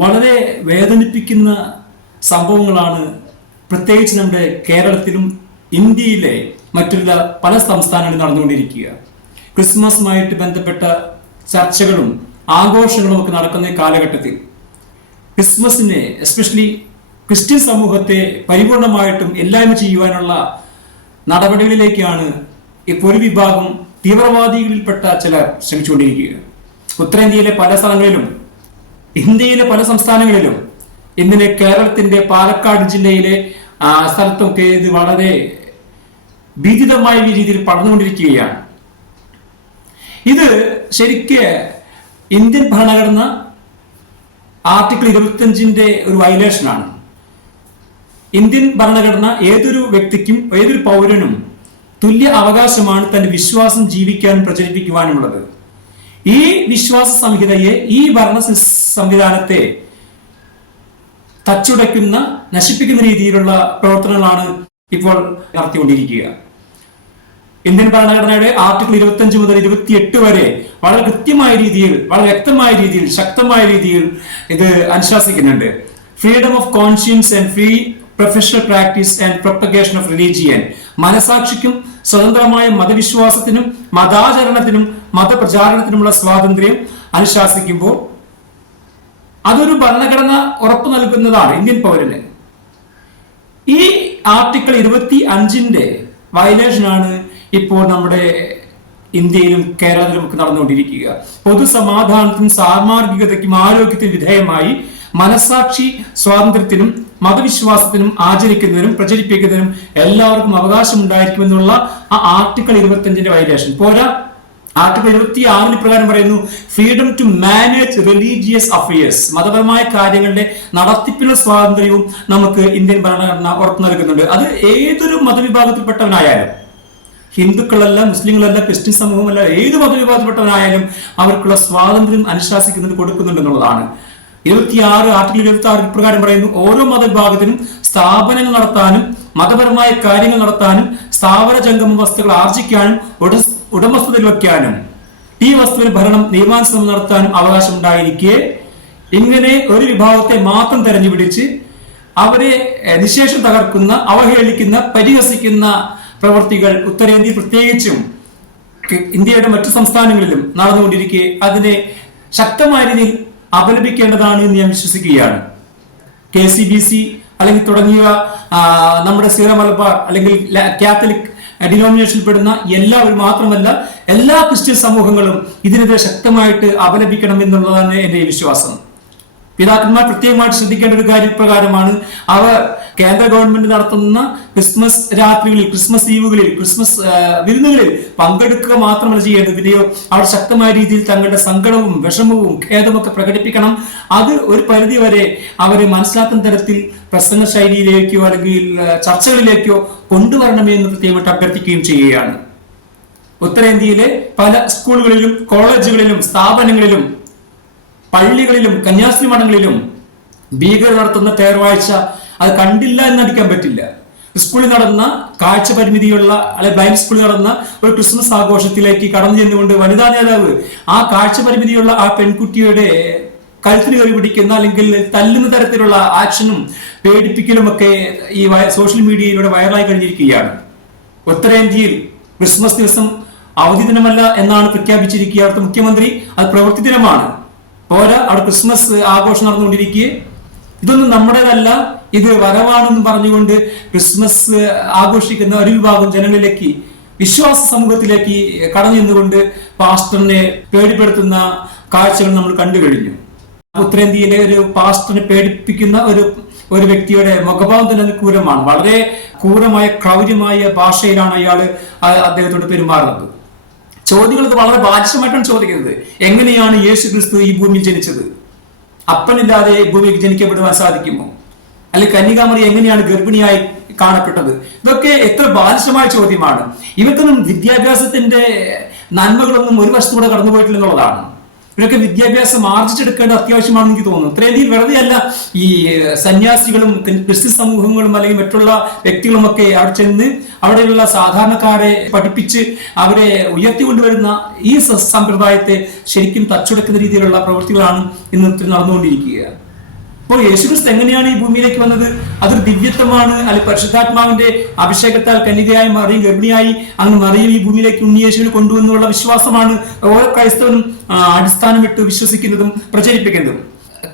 വളരെ വേദനിപ്പിക്കുന്ന സംഭവങ്ങളാണ് പ്രത്യേകിച്ച് നമ്മുടെ കേരളത്തിലും ഇന്ത്യയിലെ മറ്റുള്ള പല സംസ്ഥാനങ്ങളിലും നടന്നുകൊണ്ടിരിക്കുക. ക്രിസ്മസുമായിട്ട് ബന്ധപ്പെട്ട ചർച്ചകളും ആഘോഷങ്ങളും ഒക്കെ നടക്കുന്ന കാലഘട്ടത്തിൽ ക്രിസ്മസിനെ എസ്പെഷ്യലി ക്രിസ്ത്യൻ സമൂഹത്തെ പരിപൂർണമായിട്ടും ഇല്ലായ്മ ചെയ്യുവാനുള്ള നടപടികളിലേക്കാണ് ഇപ്പോൾ ഒരു വിഭാഗം തീവ്രവാദികളിൽപ്പെട്ട ചിലർ ശ്രമിച്ചുകൊണ്ടിരിക്കുക. ഉത്തരേന്ത്യയിലെ പല സ്ഥലങ്ങളിലും ഇന്ത്യയിലെ പല സംസ്ഥാനങ്ങളിലും ഇന്നലെ കേരളത്തിന്റെ പാലക്കാട് ജില്ലയിലെ സ്ഥലത്തൊക്കെ ഇത് വളരെ ഭീതിതമായ രീതിയിൽ പടർന്നുകൊണ്ടിരിക്കുകയാണ്. ഇത് ശരിക്ക് ഇന്ത്യൻ ഭരണഘടന ആർട്ടിക്കിൾ 25 ഒരു വയലേഷനാണ്. ഇന്ത്യൻ ഭരണഘടന ഏതൊരു വ്യക്തിക്കും ഏതൊരു പൗരനും തുല്യ അവകാശമാണ് തന്റെ വിശ്വാസം ജീവിക്കാനും പ്രചരിപ്പിക്കുവാനുമുള്ളത്. ഈ വിശ്വാസ സംഹിതയെ, ഈ ഭരണ സംവിധാനത്തെ തച്ചുടയ്ക്കുന്ന, നശിപ്പിക്കുന്ന രീതിയിലുള്ള പ്രവർത്തനങ്ങളാണ് ഇപ്പോൾ നടത്തിക്കൊണ്ടിരിക്കുക. ഇന്ത്യൻ ഭരണഘടനയുടെ ആർട്ടിക്കിൾ 25 മുതൽ 28 വരെ വളരെ കൃത്യമായ രീതിയിൽ, വളരെ വ്യക്തമായ രീതിയിൽ, ശക്തമായ രീതിയിൽ ഇത് അനുശാസിക്കുന്നുണ്ട്. Freedom of conscience and free professional practice and propagation of religion. മനസാക്ഷിക്കും സ്വതന്ത്രമായ മതവിശ്വാസത്തിനും മതാചരണത്തിനും മതപ്രചാരണത്തിനുമുള്ള സ്വാതന്ത്ര്യം അനുശാസിക്കുമ്പോൾ അതൊരു ഭരണഘടന ഉറപ്പു നൽകുന്നതാണ് ഇന്ത്യൻ പൗരന്. ഈ ആർട്ടിക്കിൾ 25 വയലേഷനാണ് ഇപ്പോൾ നമ്മുടെ ഇന്ത്യയിലും കേരളത്തിലും ഒക്കെ നടന്നുകൊണ്ടിരിക്കുക. പൊതുസമാധാനത്തിനും സാർമാർഗികതയ്ക്കും ആരോഗ്യത്തിനും വിധേയമായി മനസാക്ഷി സ്വാതന്ത്ര്യത്തിനും മതവിശ്വാസത്തിനും ആചരിക്കുന്നതിനും പ്രചരിപ്പിക്കുന്നതിനും എല്ലാവർക്കും അവകാശം ഉണ്ടായിരിക്കുമെന്നുള്ള ആ ആർട്ടിക്കിൾ 25 വയലേഷൻ പോരാ. ആർട്ടിക്കിൾ 26 പ്രകാരം പറയുന്നു freedom to manage religious affairs. മതപരമായ കാര്യങ്ങളുടെ നടത്തിപ്പിനുള്ള സ്വാതന്ത്ര്യവും നമുക്ക് ഇന്ത്യൻ ഭരണഘടന ഉറപ്പു നൽകുന്നുണ്ട്. അത് ഏതൊരു മതവിഭാഗത്തിൽപ്പെട്ടവനായാലും, ഹിന്ദുക്കളല്ല, മുസ്ലിങ്ങളല്ല, ക്രിസ്ത്യൻ സമൂഹമല്ല, ഏത് മതവിഭാഗത്തിൽപ്പെട്ടവനായാലും അവർക്കുള്ള സ്വാതന്ത്ര്യം അനുശാസിക്കുന്നത് കൊടുക്കുന്നുണ്ടെന്നുള്ളതാണ്. ആർട്ടിക്കിൾ 26 പ്രകാരം പറയുന്നു ഓരോ മതവിഭാഗത്തിനും സ്ഥാപനങ്ങൾ നടത്താനും മതപരമായ കാര്യങ്ങൾ നടത്താനും സ്ഥാവര ജംഗമ വസ്തുക്കൾ ആർജിക്കാനും ഉടമസ്ഥതയിൽ വയ്ക്കാനും ഈ വസ്തുവിന് ഭരണം നിയമാനുസൃതം നടത്താനും അവകാശം ഉണ്ടായിരിക്കെ ഇങ്ങനെ ഒരു വിഭാഗത്തെ മാത്രം തെരഞ്ഞുപിടിച്ച് അവരെ നിശേഷം തകർക്കുന്ന, അവഹേളിക്കുന്ന, പരിഹസിക്കുന്ന പ്രവൃത്തികൾ ഉത്തരേന്ത്യ പ്രത്യേകിച്ചും ഇന്ത്യയുടെ മറ്റു സംസ്ഥാനങ്ങളിലും നടന്നുകൊണ്ടിരിക്കെ അതിനെ ശക്തമായ രീതിയിൽ അപലപിക്കേണ്ടതാണ് എന്ന് ഞാൻ വിശ്വസിക്കുകയാണ്. KCBC അല്ലെങ്കിൽ തുടങ്ങിയ നമ്മുടെ സീറോ മലബാർ അല്ലെങ്കിൽ കാത്തലിക് ഡിനോമിനേഷനിൽപ്പെടുന്ന എല്ലാവരും മാത്രമല്ല എല്ലാ ക്രിസ്ത്യൻ സമൂഹങ്ങളും ഇതിനെതിരെ ശക്തമായിട്ട് അപലപിക്കണം എന്നുള്ളതാണ് എന്റെ വിശ്വാസം. പിതാക്കന്മാർ പ്രത്യേകമായിട്ട് ശ്രദ്ധിക്കേണ്ട ഒരു കാര്യപ്രകാരമാണ് അവർ കേന്ദ്ര ഗവൺമെന്റ് നടത്തുന്ന ക്രിസ്മസ് രാത്രികളിൽ, ക്രിസ്മസ് ഈവുകളിൽ, ക്രിസ്മസ് വിരുന്നുകളിൽ പങ്കെടുക്കുക മാത്രമല്ല ചെയ്യേണ്ടത്, പിന്നെയോ അവർ ശക്തമായ രീതിയിൽ തങ്ങളുടെ സങ്കടവും വിഷമവും ഖേദമൊക്കെ പ്രകടിപ്പിക്കണം. അത് ഒരു പരിധി വരെ അവരെ മനസ്സിലാക്കുന്ന തരത്തിൽ പ്രസംഗ ശൈലിയിലേക്കോ അല്ലെങ്കിൽ ചർച്ചകളിലേക്കോ കൊണ്ടുവരണമെന്ന് പ്രത്യേകമായിട്ട് അഭ്യർത്ഥിക്കുകയും ചെയ്യുകയാണ്. ഉത്തരേന്ത്യയിലെ പല സ്കൂളുകളിലും കോളേജുകളിലും സ്ഥാപനങ്ങളിലും പള്ളികളിലും കന്യാസ്ത്രീ മഠങ്ങളിലും ഭീകരർ നടത്തുന്ന തേർവാഴ്ച അത് കണ്ടില്ല എന്നടിക്കാൻ പറ്റില്ല. സ്കൂളിൽ നടന്ന കാഴ്ച പരിമിതിയുള്ള അല്ലെങ്കിൽ ബ്ലൈൻഡ് സ്കൂളിൽ നടന്ന ഒരു ക്രിസ്മസ് ആഘോഷത്തിലേക്ക് കടന്നു ചെന്നുകൊണ്ട് വനിതാ നേതാവ് ആ കാഴ്ച പരിമിതിയുള്ള ആ പെൺകുട്ടിയുടെ കഴുത്തിന് കയറി പിടിക്കുന്ന അല്ലെങ്കിൽ തല്ലുന്ന തരത്തിലുള്ള ആക്ഷനും പേടിപ്പിക്കലും ഒക്കെ ഈ സോഷ്യൽ മീഡിയയിലൂടെ വൈറലായി കഴിഞ്ഞിരിക്കുകയാണ്. ഉത്തരേന്ത്യയിൽ ക്രിസ്മസ് ദിവസം അവധി ദിനമല്ല എന്നാണ് പ്രഖ്യാപിച്ചിരിക്കുക അവിടുത്തെ മുഖ്യമന്ത്രി. അത് പ്രവൃത്തി ദിനമാണ്. പോരാ, അവിടെ ക്രിസ്മസ് ആഘോഷം നടന്നുകൊണ്ടിരിക്കുക. ഇതൊന്നും നമ്മുടേതല്ല, ഇത് വരവാണെന്ന് പറഞ്ഞുകൊണ്ട് ക്രിസ്മസ് ആഘോഷിക്കുന്ന ഒരു വിഭാഗം ജനങ്ങളിലേക്ക്, വിശ്വാസ സമൂഹത്തിലേക്ക് കടന്നു ചെന്നുകൊണ്ട് പാസ്റ്ററിനെ പേടിപ്പെടുത്തുന്ന കാഴ്ചകൾ നമ്മൾ കണ്ടു കഴിഞ്ഞു. ഉത്തരേന്ത്യയിലെ ഒരു പാസ്റ്ററിനെ പേടിപ്പിക്കുന്ന ഒരു വ്യക്തിയുടെ മുഖഭാവം തന്നെ ക്രൂരമാണ്. വളരെ ക്രൂരമായ ക്രൗര്യമായ ഭാഷയിലാണ് അദ്ദേഹത്തോട് പെരുമാറുന്നത്. ചോദ്യങ്ങൾക്ക് വളരെ ബാധ്യമായിട്ടാണ് ചോദിക്കുന്നത്. എങ്ങനെയാണ് യേശു ക്രിസ്തു ഈ ഭൂമിയിൽ ജനിച്ചത്? അപ്പനില്ലാതെ ഭൂമിയിൽ ജനിക്കപ്പെടുവാൻ സാധിക്കുമോ? അല്ലെങ്കിൽ കന്യകാമറി എങ്ങനെയാണ് ഗർഭിണിയായി കാണപ്പെട്ടത്? ഇതൊക്കെ എത്ര ബാലിശമായ ചോദ്യമാണ്. ഇവർക്കൊന്നും വിദ്യാഭ്യാസത്തിന്റെ നന്മകളൊന്നും ഒരു വശത്തൂടെ കടന്നുപോയിട്ടില്ലെന്നുള്ളതാണ്. ഇവരൊക്കെ വിദ്യാഭ്യാസം ആർജിച്ചെടുക്കേണ്ടത് അത്യാവശ്യമാണെന്ന് എനിക്ക് തോന്നുന്നു. ഉത്തരേന്ത്യയിൽ വെറുതെയല്ല ഈ സന്യാസികളും ക്രിസ്ത്യൻ സമൂഹങ്ങളും അല്ലെങ്കിൽ മറ്റുള്ള വ്യക്തികളും ഒക്കെ അവിടെ ചെന്ന് അവിടെയുള്ള സാധാരണക്കാരെ പഠിപ്പിച്ച് അവരെ ഉയർത്തിക്കൊണ്ടുവരുന്ന ഈ സമ്പ്രദായത്തെ ശരിക്കും തച്ചുടക്കുന്ന രീതിയിലുള്ള പ്രവൃത്തികളാണ് ഇന്ന് നടന്നുകൊണ്ടിരിക്കുക. അപ്പോൾ യേശുക്രിസ്തു എങ്ങനെയാണ് ഈ ഭൂമിയിലേക്ക് വന്നത്? അതൊരു ദിവ്യത്വമാണ്. അല്ലെങ്കിൽ പരിശുദ്ധാത്മാവിന്റെ അഭിഷേകത്താൽ കന്യകയായി മറിയും ഗർഭിണിയായി അങ്ങ് മറിയും ഈ ഭൂമിയിലേക്ക് ഉണ്ണിയേശുവിനെ കൊണ്ടുവന്നുള്ള വിശ്വാസമാണ് ഓരോ ക്രൈസ്തവനും അടിസ്ഥാനമിട്ട് വിശ്വസിക്കുന്നതും പ്രചരിപ്പിക്കുന്നതും.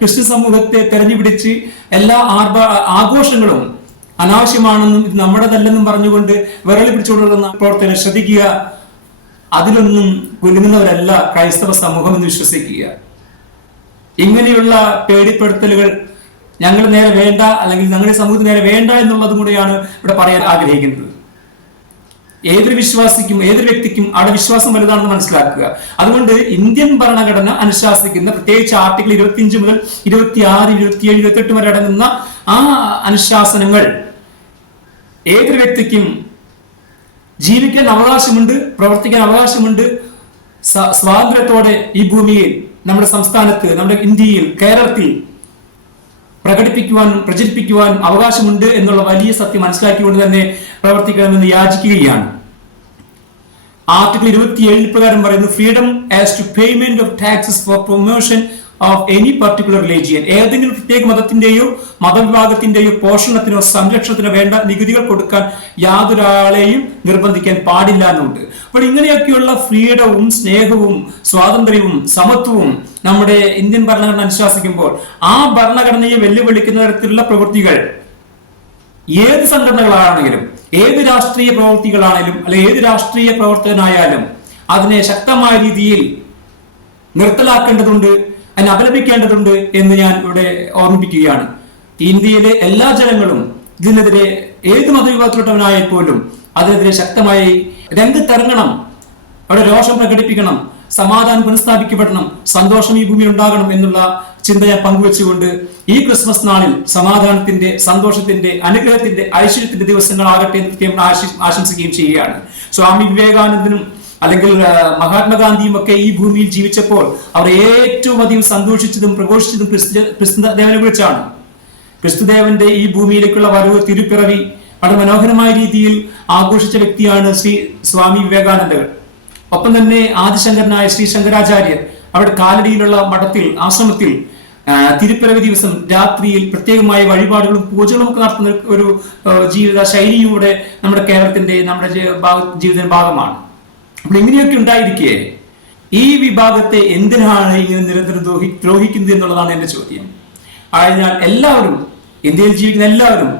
ക്രിസ്ത്യൻ സമൂഹത്തെ തെരഞ്ഞുപിടിച്ച് എല്ലാ ആഘോഷങ്ങളും അനാവശ്യമാണെന്നും ഇത് നമ്മുടേതല്ലെന്നും പറഞ്ഞുകൊണ്ട് വിരളി പിടിച്ചുകൊണ്ടുള്ള പ്രവർത്തനം ശ്രദ്ധിക്കുക. അതിലൊന്നും കുലുങ്ങുന്നവരല്ല ക്രൈസ്തവ സമൂഹം എന്ന് വിശ്വസിക്കുക. ഇങ്ങനെയുള്ള പേടിപ്പെടുത്തലുകൾ ഞങ്ങൾ നേരെ വേണ്ട, അല്ലെങ്കിൽ ഞങ്ങളുടെ സമൂഹത്തിന് നേരെ വേണ്ട എന്നുള്ളതും കൂടെയാണ് ഇവിടെ പറയാൻ ആഗ്രഹിക്കുന്നത്. ഏതൊരു വിശ്വാസിക്കും ഏതൊരു വ്യക്തിക്കും അവിടെ വിശ്വാസം വലുതാണെന്ന് മനസ്സിലാക്കുക. അതുകൊണ്ട് ഇന്ത്യൻ ഭരണഘടന അനുശാസിക്കുന്ന പ്രത്യേകിച്ച് ആർട്ടിക്കിൾ 25 മുതൽ 26, 27, 28 വരെ അടങ്ങുന്ന ആ അനുശാസനങ്ങൾ ഏതൊരു വ്യക്തിക്കും ജീവിക്കാൻ അവകാശമുണ്ട്, പ്രവർത്തിക്കാൻ അവകാശമുണ്ട്. സ്വാതന്ത്ര്യത്തോടെ ഈ ഭൂമിയിൽ, നമ്മുടെ സംസ്ഥാനത്ത്, നമ്മുടെ ഇന്ത്യയിൽ, കേരളത്തിൽ പ്രകടിപ്പിക്കുവാനും പ്രചരിപ്പിക്കുവാനും അവകാശമുണ്ട് എന്നുള്ള വലിയ സത്യം മനസ്സിലാക്കിക്കൊണ്ട് തന്നെ പ്രവർത്തിക്കണമെന്ന് യാചിക്കുകയാണ്. ആർട്ടിക്കിൾ 27 പ്രകാരം പറയുന്നു, freedom as to payment of taxes for promotion of any particular religion. ഏതെങ്കിലും പ്രത്യേക മതത്തിന്റെയോ മതവിഭാഗത്തിന്റെയോ പോഷണത്തിനോ സംരക്ഷണത്തിനോ വേണ്ട നികുതികൾ കൊടുക്കാൻ യാതൊരാളെയും നിർബന്ധിക്കാൻ പാടില്ല എന്നുണ്ട്. അപ്പോൾ ഇങ്ങനെയൊക്കെയുള്ള ഫ്രീഡവും സ്നേഹവും സ്വാതന്ത്ര്യവും സമത്വവും നമ്മുടെ ഇന്ത്യൻ ഭരണഘടന അനുശാസിക്കുമ്പോൾ ആ ഭരണഘടനയെ വെല്ലുവിളിക്കുന്ന തരത്തിലുള്ള പ്രവൃത്തികൾ ഏത് സംഘടനകളാണെങ്കിലും ഏത് രാഷ്ട്രീയ പ്രവൃത്തികളാണെങ്കിലും അല്ലെ ഏത് രാഷ്ട്രീയ പ്രവർത്തകനായാലും അതിനെ ശക്തമായ രീതിയിൽ നിർത്തലാക്കേണ്ടതുണ്ട്, അതിനെ അപലപിക്കേണ്ടതുണ്ട് എന്ന് ഞാൻ ഇവിടെ ഓർമ്മിപ്പിക്കുകയാണ്. ഇന്ത്യയിലെ എല്ലാ ജനങ്ങളും ഇതിനെതിരെ ഏത് മതവിഭാഗത്തിലുള്ളവനായാൽ പോലും അതിനെതിരെ ശക്തമായി രംഗത്തിറങ്ങണം, അവിടെ രോഷം പ്രകടിപ്പിക്കണം, സമാധാനം പുനഃസ്ഥാപിക്കപ്പെടണം, സന്തോഷം ഈ ഭൂമിയിൽ ഉണ്ടാകണം എന്നുള്ള ചിന്ത ഞാൻ പങ്കുവെച്ചുകൊണ്ട് ഈ ക്രിസ്മസ് നാളിൽ സമാധാനത്തിന്റെ, സന്തോഷത്തിന്റെ, അനുഗ്രഹത്തിന്റെ, ഐശ്വര്യത്തിന്റെ ദിവസങ്ങളാകട്ടെ എന്ന് കൃത്യം ആശംസിക്കുകയും ചെയ്യുകയാണ്. സ്വാമി വിവേകാനന്ദനും അല്ലെങ്കിൽ മഹാത്മാഗാന്ധിയും ഒക്കെ ഈ ഭൂമിയിൽ ജീവിച്ചപ്പോൾ അവർ ഏറ്റവും അധികം സന്തോഷിച്ചതും പ്രഘോഷിച്ചതും ക്രിസ്തുദേവനെ കുറിച്ചാണ്. ക്രിസ്തുദേവന്റെ ഈ ഭൂമിയിലേക്കുള്ള വരവ്, തിരുപ്പിറവി വളരെ മനോഹരമായ രീതിയിൽ ആഘോഷിച്ച വ്യക്തിയാണ് സ്വാമി വിവേകാനന്ദർ. ഒപ്പം തന്നെ ആദിശങ്കരനായ ശ്രീ ശങ്കരാചാര്യർ അവിടെ കാലടിയിലുള്ള മഠത്തിൽ, ആശ്രമത്തിൽ തിരുപ്പിറവി ദിവസം രാത്രിയിൽ പ്രത്യേകമായ വഴിപാടുകളും പൂജകളും ഒക്കെ നടത്തുന്ന ഒരു ജീവിത ശൈലിയൂടെ നമ്മുടെ കേരളത്തിന്റെ, നമ്മുടെ ജീവിതത്തിന്റെ ഭാഗമാണ്. അപ്പോൾ ഇങ്ങനെയൊക്കെ ഉണ്ടായിരിക്കെ ഈ വിഭാഗത്തെ എന്തിനാണ് ഇങ്ങനെ നിരന്തരം ദ്രോഹിക്കുന്നത് എന്നുള്ളതാണ് എന്റെ ചോദ്യം. അതിനാൽ എല്ലാവരും, ഇന്ത്യയിൽ ജീവിക്കുന്ന എല്ലാവരും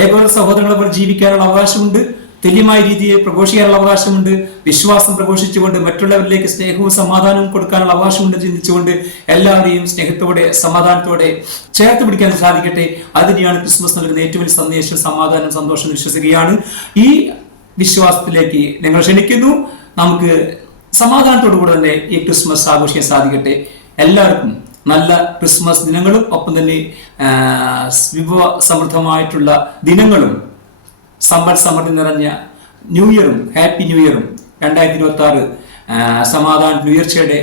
ഏകോദര സഹോദരങ്ങളെ പോലെ ജീവിക്കാനുള്ള അവകാശമുണ്ട്, തുല്യമായ രീതിയിൽ പ്രഘോഷിക്കാനുള്ള അവകാശമുണ്ട്, വിശ്വാസം പ്രഘോഷിച്ചുകൊണ്ട് മറ്റുള്ളവരിലേക്ക് സ്നേഹവും സമാധാനവും കൊടുക്കാനുള്ള അവകാശമുണ്ട് ചിന്തിച്ചുകൊണ്ട് എല്ലാവരെയും സ്നേഹത്തോടെ സമാധാനത്തോടെ ചേർത്ത് പിടിക്കാൻ സാധിക്കട്ടെ. അതിനെയാണ് ക്രിസ്മസ് നൽകുന്ന ഏറ്റവും വലിയ സന്ദേശം, സമാധാനം, സന്തോഷം വിശ്വസിക്കുകയാണ്. ഈ വിശ്വാസത്തിലേക്ക് നിങ്ങൾ ക്ഷണിക്കുന്നു. നമുക്ക് സമാധാനത്തോടു കൂടെ തന്നെ ഈ ക്രിസ്മസ് ആഘോഷിക്കാൻ സാധിക്കട്ടെ. എല്ലാവർക്കും നല്ല ക്രിസ്മസ് ദിനങ്ങളും ഒപ്പം തന്നെ വിഭവ സമൃദ്ധമായിട്ടുള്ള ദിനങ്ങളും സമ്പൽ സമൃദ്ധി നിറഞ്ഞ ന്യൂ ഇയറും, ഹാപ്പി ന്യൂ ഇയറും 2026 സമാധാന ഉയർച്ചയുടെ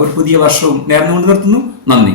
ഒരു പുതിയ വർഷവും നേർന്നുകൊണ്ട് നിർത്തുന്നു. നന്ദി.